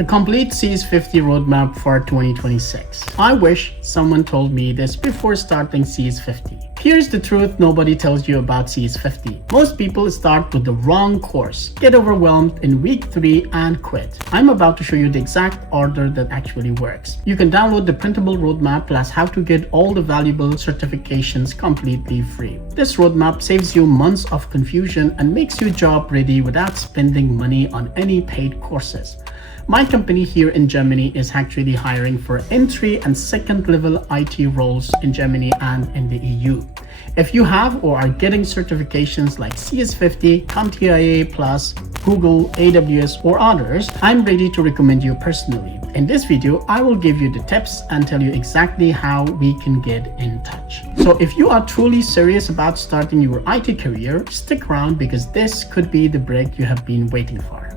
The complete CS50 roadmap for 2026. I wish someone told me this before starting CS50. Here's the truth nobody tells you about CS50. Most people start with the wrong course, get overwhelmed in week 3 and quit. I'm about to show you the exact order that actually works. You can download the printable roadmap plus how to get all the valuable certifications completely free. This roadmap saves you months of confusion and makes you job ready without spending money on any paid courses. My company here in Germany is actually hiring for entry and second level IT roles in Germany and in the EU. If you have or are getting certifications like CS50, CompTIA+, Google, AWS or others, I'm ready to recommend you personally. In this video, I will give you the tips and tell you exactly how we can get in touch. So if you are truly serious about starting your IT career, stick around because this could be the break you have been waiting for.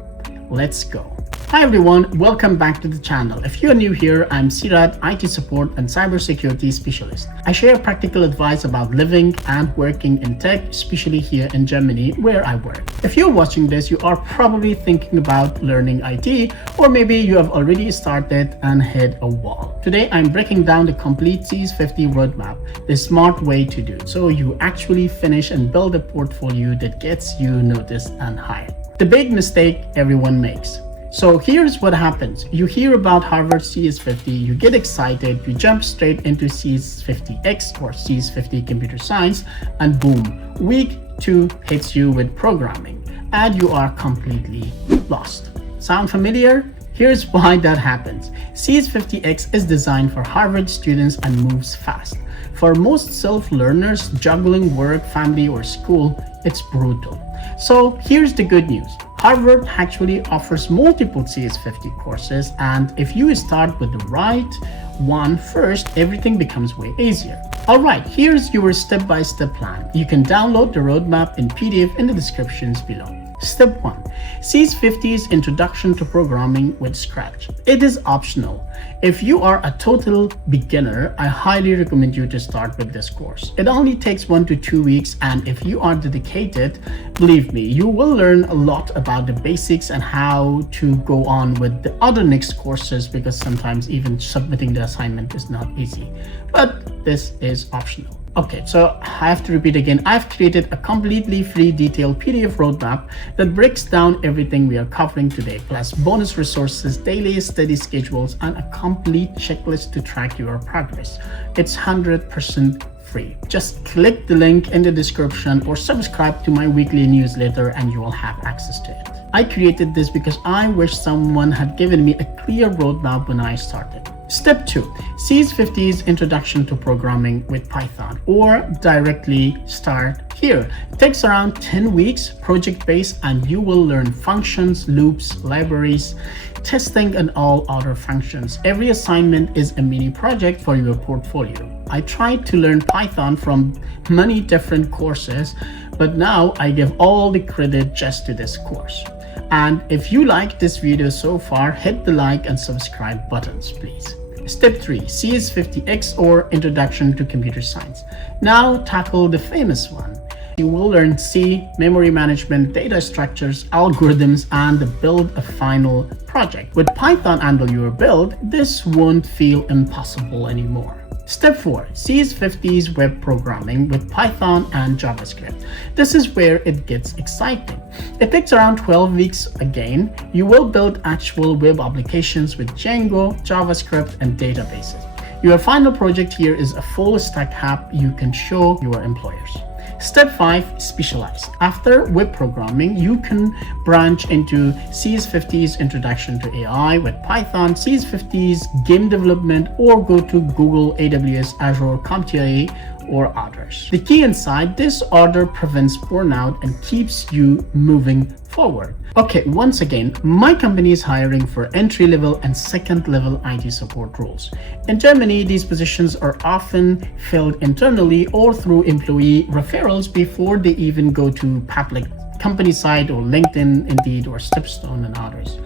Let's go. Hi everyone, welcome back to the channel. If you're new here, I'm Sirat, IT support and cybersecurity specialist. I share practical advice about living and working in tech, especially here in Germany where I work. If you're watching this, you are probably thinking about learning IT, or maybe you have already started and hit a wall. Today, I'm breaking down the complete CS50 roadmap, the smart way to do, so you actually finish and build a portfolio that gets you noticed and hired. The big mistake everyone makes. So here's what happens. You hear about Harvard CS50, you get excited, you jump straight into CS50X or CS50 Computer Science, and boom, week 2 hits you with programming, and you are completely lost. Sound familiar? Here's why that happens. CS50X is designed for Harvard students and moves fast. For most self-learners juggling work, family, or school, it's brutal. So here's the good news. Harvard actually offers multiple CS50 courses, and if you start with the right one first, everything becomes way easier. Alright, here's your step-by-step plan. You can download the roadmap in PDF in the descriptions below. Step 1. CS50's Introduction to Programming with Scratch. It is optional. If you are a total beginner, I highly recommend you to start with this course. It only takes 1 to 2 weeks, and if you are dedicated, believe me, you will learn a lot about the basics and how to go on with the other next courses, because sometimes even submitting the assignment is not easy. But this is optional. Okay, so I have to repeat again. I've created a completely free detailed PDF roadmap that breaks down everything we are covering today, plus bonus resources, daily study schedules, and a complete checklist to track your progress. It's 100% free. Just click the link in the description or subscribe to my weekly newsletter and you will have access to it. I created this because I wish someone had given me a clear roadmap when I started. Step 2. CS50's Introduction to Programming with Python, or directly start here. It takes around 10 weeks, project-based, and you will learn functions, loops, libraries, testing, and all other functions. Every assignment is a mini project for your portfolio. I tried to learn Python from many different courses, but now I give all the credit just to this course. And if you like this video so far, hit the like and subscribe buttons, please. Step 3. CS50X or Introduction to Computer Science. Now tackle the famous one. You will learn C, memory management, data structures, algorithms, and build a final project. With Python under your belt, this won't feel impossible anymore. Step 4. CS50's web programming with Python and JavaScript. This is where it gets exciting. It takes around 12 weeks again. You will build actual web applications with Django, JavaScript, and databases. Your final project here is a full stack app you can show your employers. Step 5. Specialize. After web programming, you can branch into CS50's Introduction to AI with Python, CS50's game development, or go to Google, AWS, Azure, CompTIA, or others. The key inside this order prevents burnout and keeps you moving forward. Okay, once again, my company is hiring for entry-level and second-level IT support roles. In Germany, these positions are often filled internally or through employee referrals before they even go to public company site or LinkedIn, Indeed, or Stepstone and others.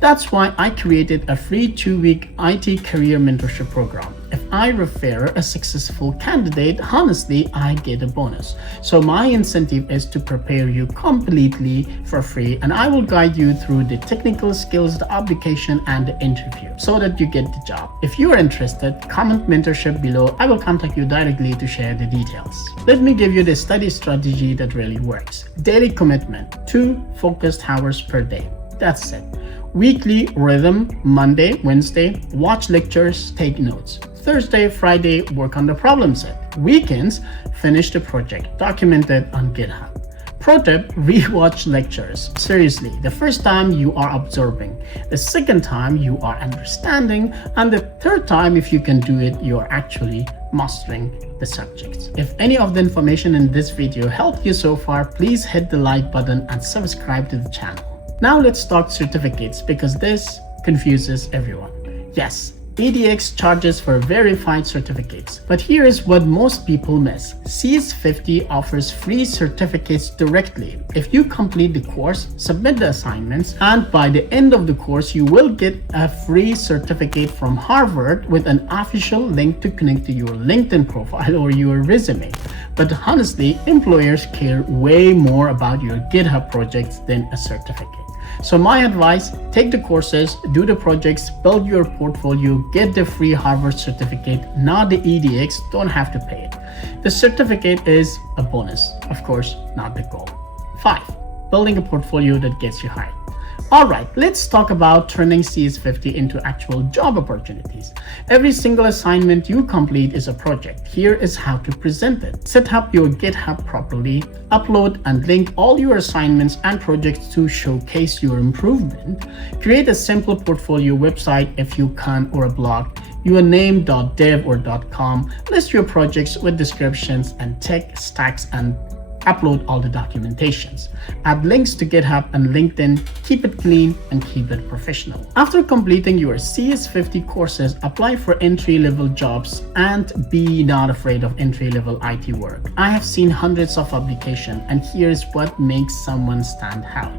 That's why I created a free 2-week IT career mentorship program. If I refer a successful candidate, honestly, I get a bonus. So my incentive is to prepare you completely for free, and I will guide you through the technical skills, the application, and the interview so that you get the job. If you are interested, comment mentorship below. I will contact you directly to share the details. Let me give you the study strategy that really works. Daily commitment, 2 focused hours per day. That's it. Weekly rhythm, Monday, Wednesday, watch lectures, take notes. Thursday, Friday, work on the problem set. Weekends, finish the project, document it on GitHub. Pro tip, rewatch lectures. Seriously, the first time you are absorbing, the second time you are understanding, and the third time, if you can do it, you are actually mastering the subjects. If any of the information in this video helped you so far, please hit the like button and subscribe to the channel. Now let's talk certificates, because this confuses everyone. Yes, EDX charges for verified certificates, but here is what most people miss. CS50 offers free certificates directly. If you complete the course, submit the assignments, and by the end of the course, you will get a free certificate from Harvard with an official link to connect to your LinkedIn profile or your resume. But honestly, employers care way more about your GitHub projects than a certificate. So my advice, take the courses, do the projects, build your portfolio, get the free Harvard certificate, not the EDX, don't have to pay it. The certificate is a bonus, of course, not the goal. 5. Building a portfolio that gets you hired. Alright, let's talk about turning CS50 into actual job opportunities. Every single assignment you complete is a project. Here is how to present it. Set up your GitHub properly, upload and link all your assignments and projects to showcase your improvement. Create a simple portfolio website if you can, or a blog. Your name.dev or .com. List your projects with descriptions and tech stacks, and upload all the documentations. Add links to GitHub and LinkedIn. Keep it clean and keep it professional. After completing your CS50 courses, apply for entry-level jobs and be not afraid of entry-level IT work. I have seen hundreds of applications, and here's what makes someone stand out.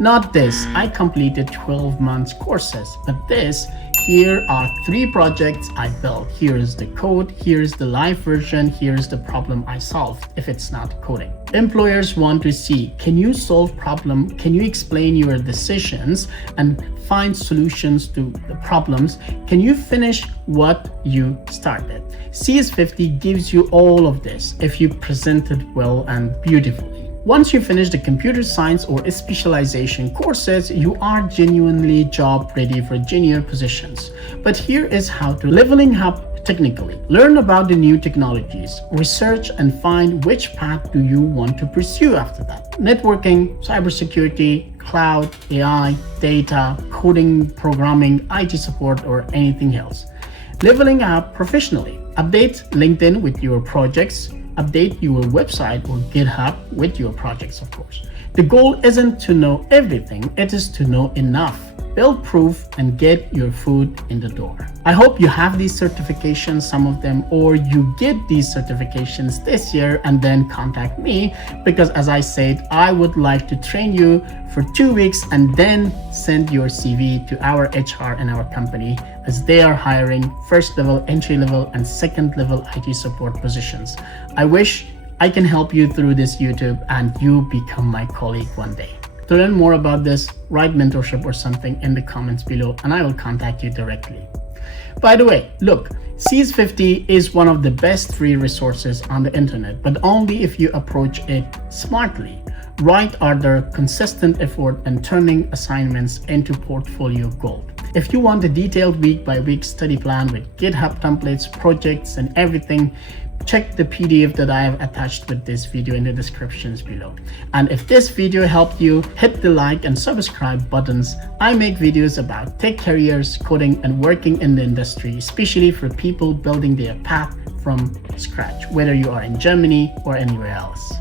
Not this, I completed 12 months courses, but this, here are 3 projects I built. Here is the code, here is the live version, here is the problem I solved, if it's not coding. Employers want to see, can you solve problem? Can you explain your decisions and find solutions to the problems? Can you finish what you started? CS50 gives you all of this if you present it well and beautifully. Once you finish the computer science or specialization courses, you are genuinely job ready for junior positions. But here is how to leveling up technically. Learn about the new technologies, research and find which path do you want to pursue after that. Networking, cybersecurity, cloud, AI, data, coding, programming, IT support, or anything else. Leveling up professionally. Update LinkedIn with your projects. Update your website or GitHub with your projects, of course. The goal isn't to know everything, it is to know enough. Build proof and get your foot in the door. I hope you have these certifications, some of them, or you get these certifications this year and then contact me, because as I said, I would like to train you for 2 weeks and then send your CV to our HR in our company, as they are hiring first level, entry level, and second level IT support positions. I wish I can help you through this YouTube and you become my colleague one day. To learn more about this, write mentorship or something in the comments below and I will contact you directly. By the way, look, CS50 is one of the best free resources on the internet, but only if you approach it smartly. Right order, consistent effort, and turning assignments into portfolio gold. If you want a detailed week-by-week study plan with GitHub templates, projects, and everything, check the PDF that I have attached with this video in the descriptions below. And if this video helped you, hit the like and subscribe buttons. I make videos about tech careers, coding, and working in the industry, especially for people building their path from scratch, whether you are in Germany or anywhere else.